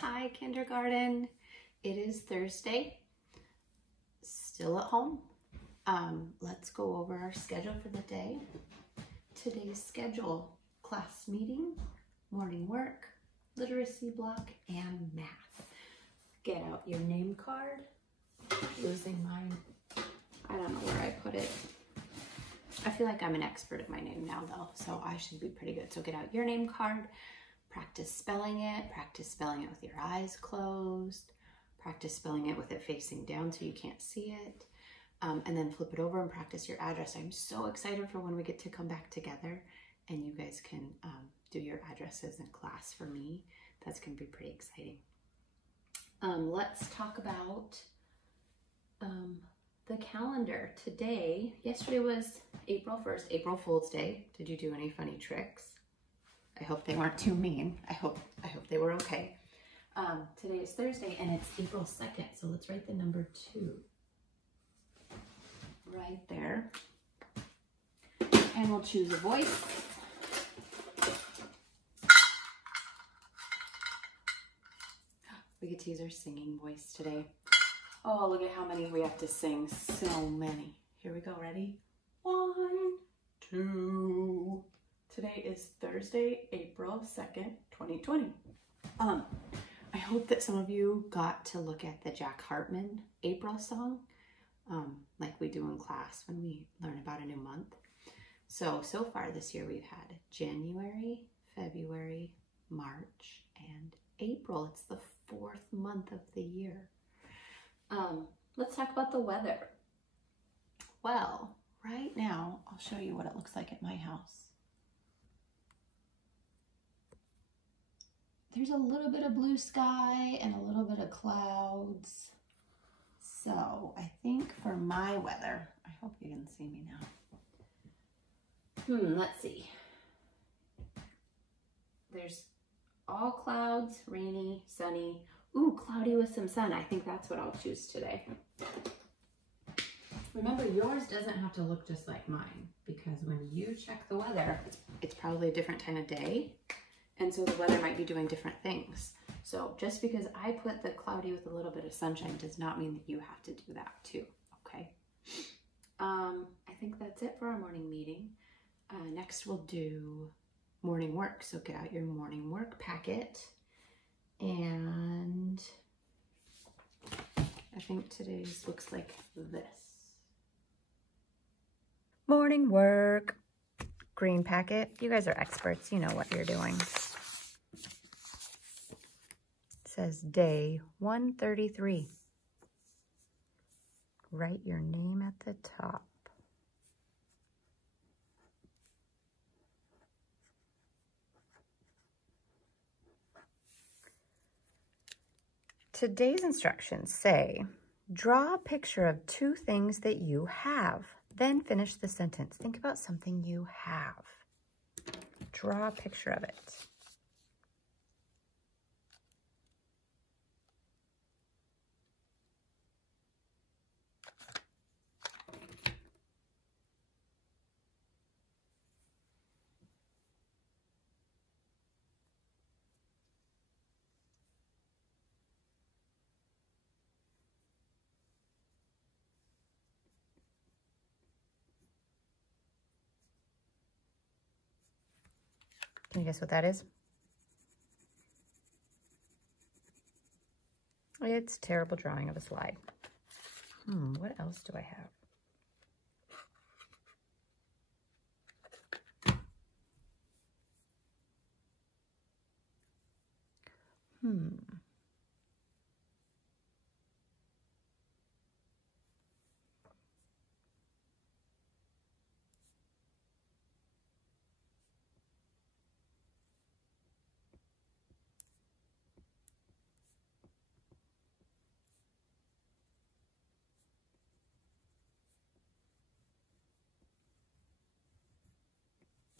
Hi, kindergarten. It is Thursday, still at home. Let's go over our schedule for the day. Today's schedule: class meeting, morning work, literacy block, and math. Get out your name card. Losing mine. I don't know where I put it. I feel like I'm an expert at my name now though, so I should be pretty good. So get out your name card. Practice spelling it with your eyes closed, practice spelling it with it facing down so you can't see it, and then flip it over and practice your address. I'm so excited for when we get to come back together and you guys can do your addresses in class for me. That's gonna be pretty exciting. Let's talk about the calendar. Yesterday was April 1st, April Fool's Day. Did you do any funny tricks? I hope they weren't too mean. I hope they were okay. Today is Thursday and it's April 2nd, so let's write the number 2 right there. And we'll choose a voice. We get to use our singing voice today. Oh, look at how many we have to sing. So many. Here we go. Ready? 1, 2. Today is Thursday, April 2nd, 2020. I hope that some of you got to look at the Jack Hartman April song, like we do in class when we learn about a new month. So far this year we've had January, February, March, and April. It's the 4th month of the year. Let's talk about the weather. Well, right now, I'll show you what it looks like at my house. There's a little bit of blue sky and a little bit of clouds. So I think for my weather, I hope you can see me now. Let's see. There's all clouds, rainy, sunny. Ooh, cloudy with some sun. I think that's what I'll choose today. Remember, yours doesn't have to look just like mine, because when you check the weather, it's probably a different time of day. And so the weather might be doing different things. So just because I put the cloudy with a little bit of sunshine does not mean that you have to do that too, okay? I think that's it for our morning meeting. Next we'll do morning work. So get out your morning work packet. And I think today's looks like this. Morning work. Green packet. You guys are experts. You know what you're doing. It says day 133. Write your name at the top. Today's instructions say, draw a picture of 2 things that you have. Then finish the sentence. Think about something you have. Draw a picture of it. Can you guess what that is? It's a terrible drawing of a slide. What else do I have?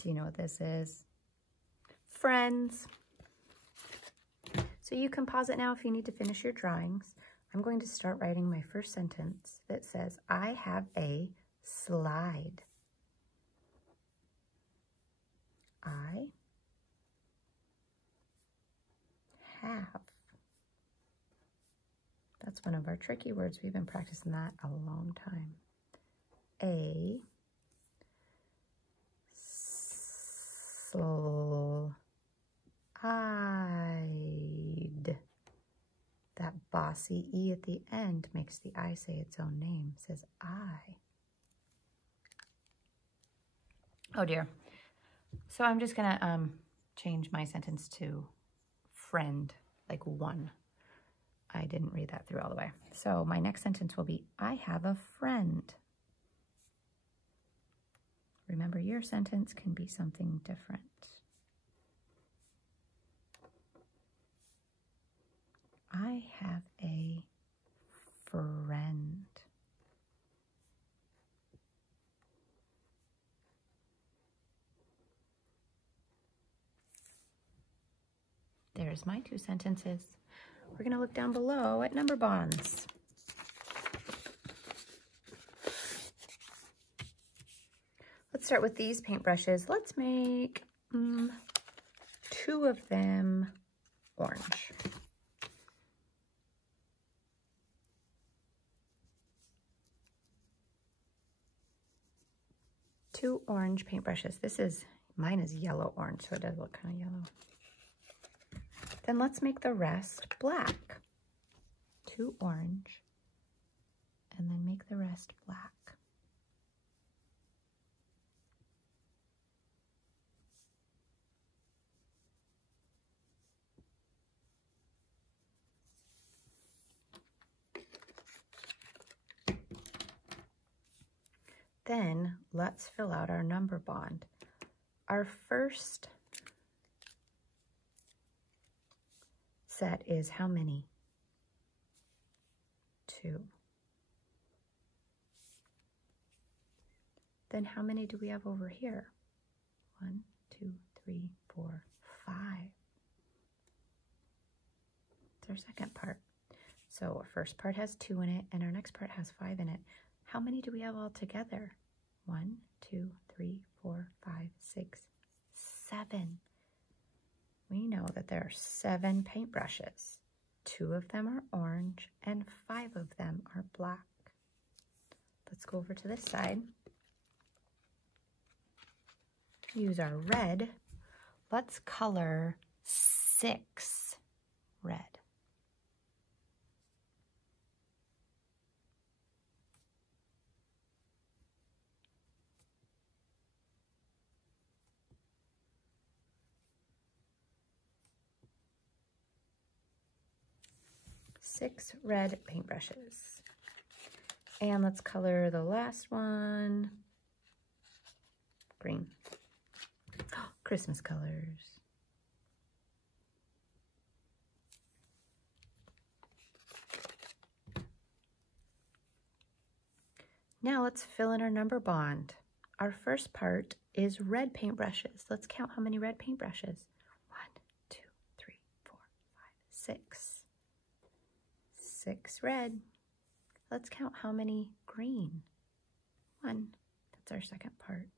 Do you know what this is? Friends. So you can pause it now if you need to finish your drawings. I'm going to start writing my first sentence that says, I have a slide. I have That's one of our tricky words. We've been practicing that a long time. A slide. That bossy E at the end makes the I say its own name. It says I. Oh dear. So I'm just gonna change my sentence to friend, like one. I didn't read that through all the way. So my next sentence will be, I have a friend. Remember, your sentence can be something different. I have a friend. There's my two sentences. We're going to look down below at number bonds. Let's start with these paintbrushes. Let's make 2 of them orange. Two orange paintbrushes. Mine is yellow-orange, so it does look kind of yellow. Then let's make the rest black. 2 orange, and then make the rest black. Then let's fill out our number bond. Our first set is how many? 2. Then how many do we have over here? 1, 2, 3, 4, 5. It's our second part. So our first part has 2 in it, and our next part has 5 in it. How many do we have all together? 1, 2, 3, 4, 5, 6, 7. We know that there are 7 paintbrushes. 2 of them are orange and 5 of them are black. Let's go over to this side. Use our red. Let's color 6 red. Six red paintbrushes. And let's color the last one green. Oh, Christmas colors. Now let's fill in our number bond. Our first part is red paintbrushes. Let's count how many red paintbrushes. 1, 2, 3, 4, 5, 6. 6 red. Let's count how many green. 1. That's our second part.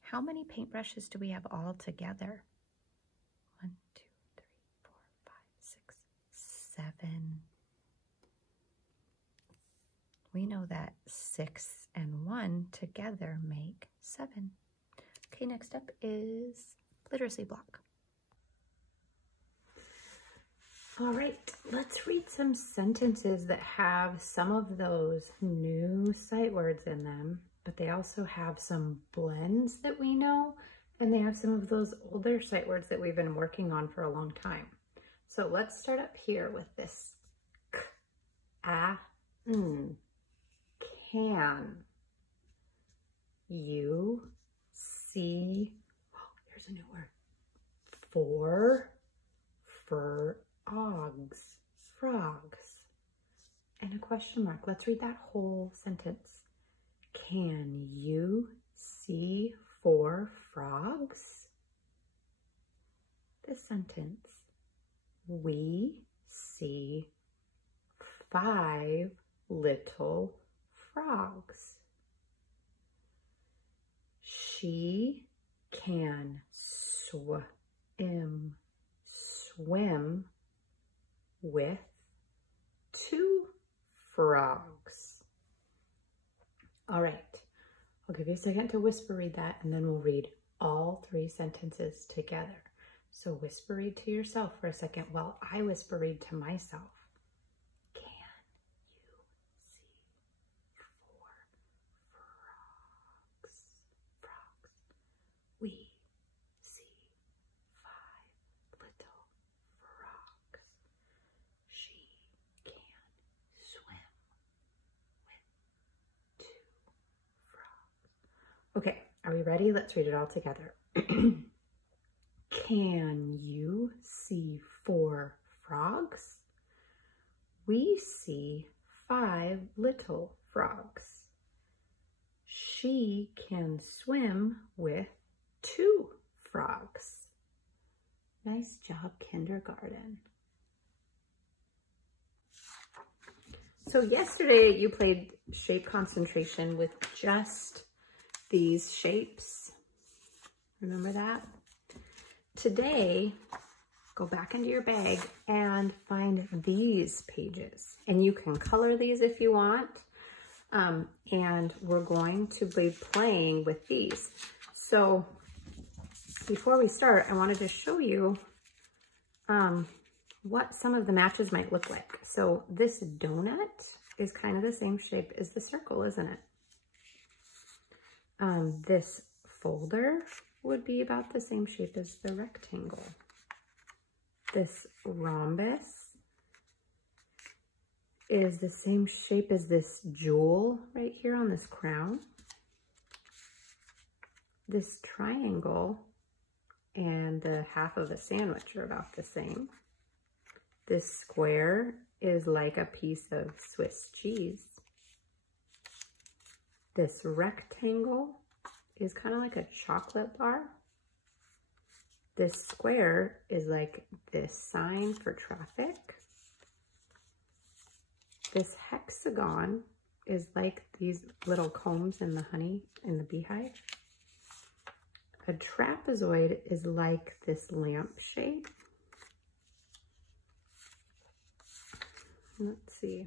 How many paintbrushes do we have all together? 1, 2, 3, 4, 5, 6, 7. We know that 6 and 1 together make 7. Okay, next up is literacy block. All right, let's read some sentences that have some of those new sight words in them, but they also have some blends that we know, and they have some of those older sight words that we've been working on for a long time. So let's start up here with this k, a, n, can. You see, oh, here's a new word, for, frogs, and a question mark. Let's read that whole sentence. Can you see 4 frogs? This sentence. We see 5 little frogs. She can swim with 2 frogs. All right, I'll give you a second to whisper read that, and then we'll read all 3 sentences together. So whisper read to yourself for a second while I whisper read to myself. Can you see 4 frogs? Frogs. We see 5 little frogs. She can swim with 2 frogs. Okay, are we ready? Let's read it all together. Can you see 4 frogs? We see 5 little frogs. She can swim with 2 frogs. Nice job, kindergarten. So yesterday you played shape concentration with just these shapes. Remember that? Today, go back into your bag and find these pages. And you can color these if you want. And we're going to be playing with these. So before we start, I wanted to show you what some of the matches might look like. So this donut is kind of the same shape as the circle, isn't it? This folder would be about the same shape as the rectangle. This rhombus is the same shape as this jewel right here on this crown. This triangle and the half of a sandwich are about the same. This square is like a piece of Swiss cheese. This rectangle is kind of like a chocolate bar. This square is like this sign for traffic. This hexagon is like these little combs in the honey in the beehive. A trapezoid is like this lamp shape. Let's see.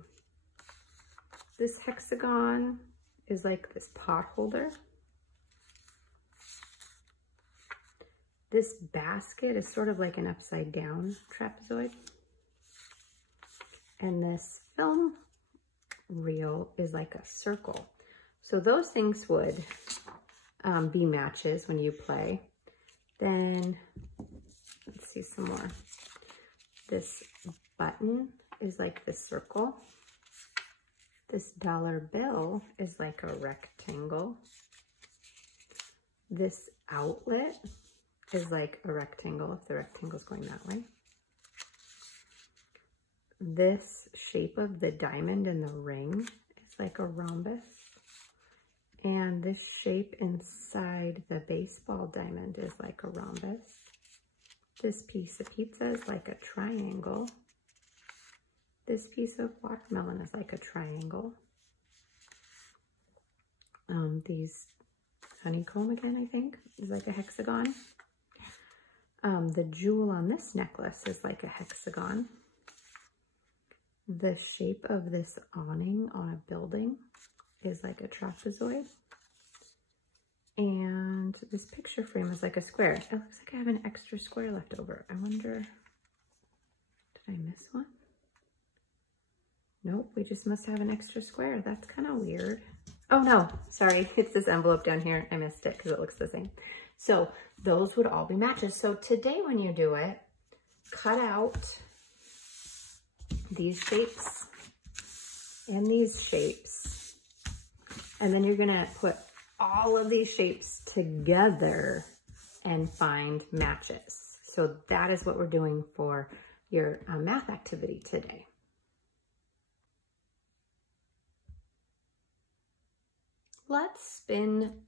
This hexagon is like this pot holder. This basket is sort of like an upside down trapezoid. And this film reel is like a circle. So those things would be matches when you play. Then, let's see some more. This button is like this circle. This dollar bill is like a rectangle. This outlet is like a rectangle if the rectangle is going that way. This shape of the diamond in the ring is like a rhombus. And this shape inside the baseball diamond is like a rhombus. This piece of pizza is like a triangle. This piece of watermelon is like a triangle. These honeycomb again, I think, is like a hexagon. The jewel on this necklace is like a hexagon. The shape of this awning on a building is like a trapezoid. And this picture frame is like a square. It looks like I have an extra square left over. I wonder, did I miss one? Nope, we just must have an extra square. That's kind of weird. Oh no, sorry, it's this envelope down here. I missed it because it looks the same. So those would all be matches. So today when you do it, cut out these shapes and these shapes. And then you're gonna put all of these shapes together and find matches. So that is what we're doing for your math activity today. Let's spin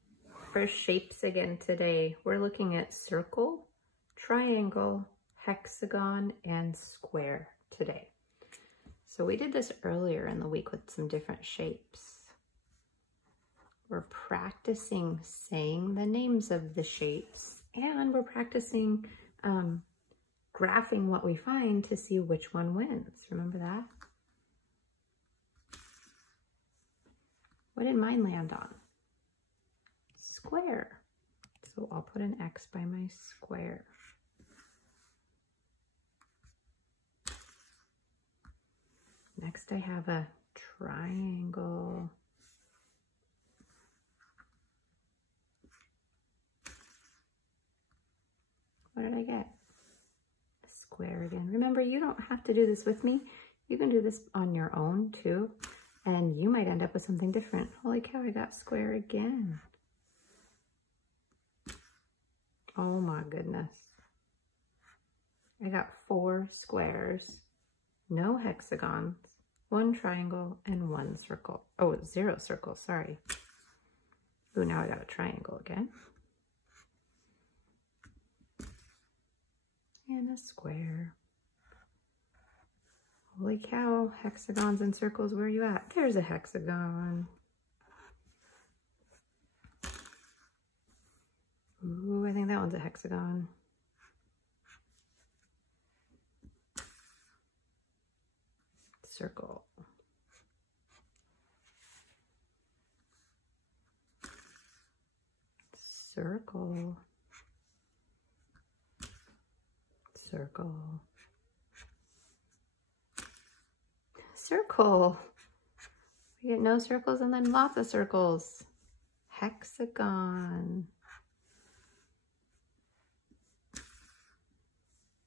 for shapes again today. We're looking at circle, triangle, hexagon, and square today. So we did this earlier in the week with some different shapes. We're practicing saying the names of the shapes, and we're practicing graphing what we find to see which one wins. Remember that? What did mine land on? Square. So I'll put an X by my square. Next I have a triangle. What did I get? A square again. Remember, you don't have to do this with me. You can do this on your own too, and you might end up with something different. Holy cow, I got square again. Oh my goodness. I got 4 squares, no hexagons, 1 triangle, and 1 circle. Oh, 0 circles, sorry. Ooh, now I got a triangle again. And a square. Holy cow, hexagons and circles, where are you at? There's a hexagon. Ooh, I think that one's a hexagon. Circle. Circle. Circle. Circle. We get no circles and then lots of circles. Hexagon.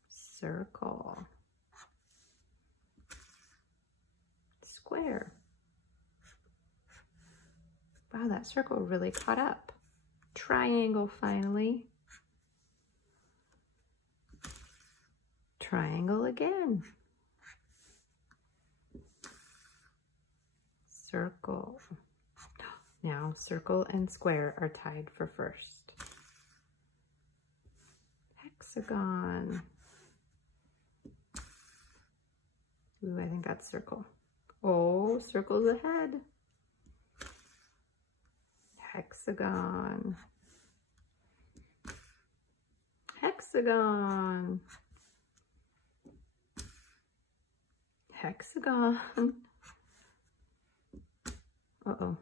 Circle. Square. Wow, that circle really caught up. Triangle finally. Triangle again. Circle. Now circle and square are tied for first. Hexagon. Ooh, I think that's circle. Oh, circle's ahead. Hexagon. Hexagon. Hexagon. Uh-oh.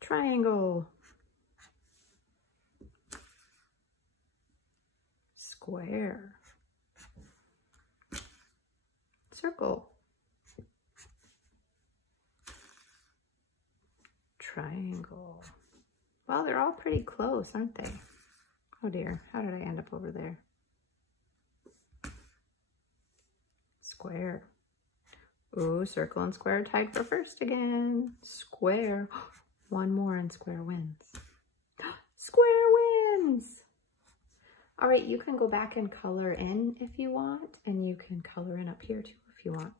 Triangle. Square. Circle. Triangle. Well, they're all pretty close, aren't they? Oh dear, how did I end up over there? Square. Ooh, circle and square tied for first again. Square. One more and square wins. Square wins! All right, you can go back and color in if you want, and you can color in up here too if you want.